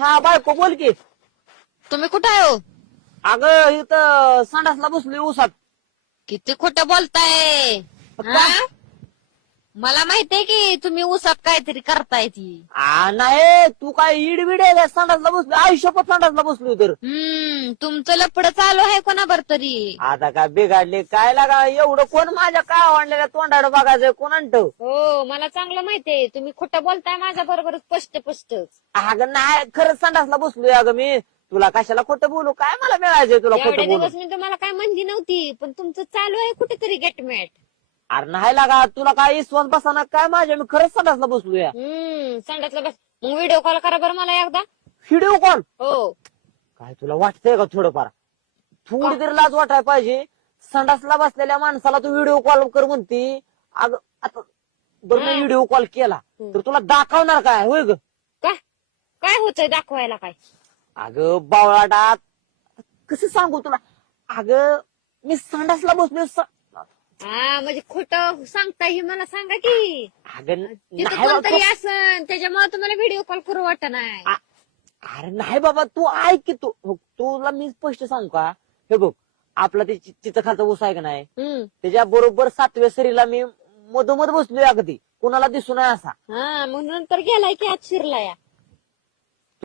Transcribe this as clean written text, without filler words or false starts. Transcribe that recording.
हा बायको बोल की. तुम्ही कुठे आहे हो? अगं इथं संडासला बसलोय उसात. किती खोटं बोलताय का? हा? मला माहितीये की तुम्ही उसात काहीतरी करताय ती. नाही तू काय इडबिड आहे का? संडासला बसलोय, आयुष्यभर संडासला बसलोय तर. तुमचं लपड चालू आहे कोणाबर तरी. आता काय बिघडले काय लागा एवढं कोण माझ्या काय आणलेल्या तोंडाड बघायचं कोण आणतं? हो मला चांगलं माहितीये तुम्ही खोटं बोलताय माझ्या बरोबर स्पष्ट स्पष्ट. अगं नाही खरंच संडासला बसलोय. अगं मी तुला कशाला खोटं बोलू? काय मला मिळायचंय तुला एवढे खोटं बोलू? दिवस मी तुम्हाला काय म्हणली नव्हती पण तुमचं चालू आहे कुठेतरी गेटमॅट. अरे नाही लागा तुला काय विश्वास बसाना काय माझ्या? मी खरंच संडासला बसलोय. संडासला बस मग व्हिडिओ कॉल करा बरं मला एकदा. Video call? हो काय तुला वाटतंय का थोडंफार? थोडी तरी लाज वाटायला पाहिजे. संडासला बसलेल्या माणसाला तू व्हिडिओ कॉल कर म्हणती. अगं आता बरं मी व्हिडिओ कॉल केला तर तुला दाखवणार काय होय ग? काय काय होतंय दाखवायला काय? अगं बावळाटात कसं सांगू तुला? अगं मी संडासला बसलोय. हा म्हणजे खोटं सांगताय हे मला सांगा की. अगं तिथं नाही कोणतरी बाबा, असन त्याच्यामुळे तुम्हाला व्हिडिओ कॉल करू वाटत नाही. अरे नाही बाबा तू ऐक की तुला मी स्पष्ट सांगू का? हे बघ आपला ते तिचं खालचा ऊस आहे का नाही त्याच्या बरोबर 7व्या सरीला मी मधोमध बसलोय. अगदी कोणाला दिसू नये असा. हा म्हणून तर गेलाय की आज शिरला या.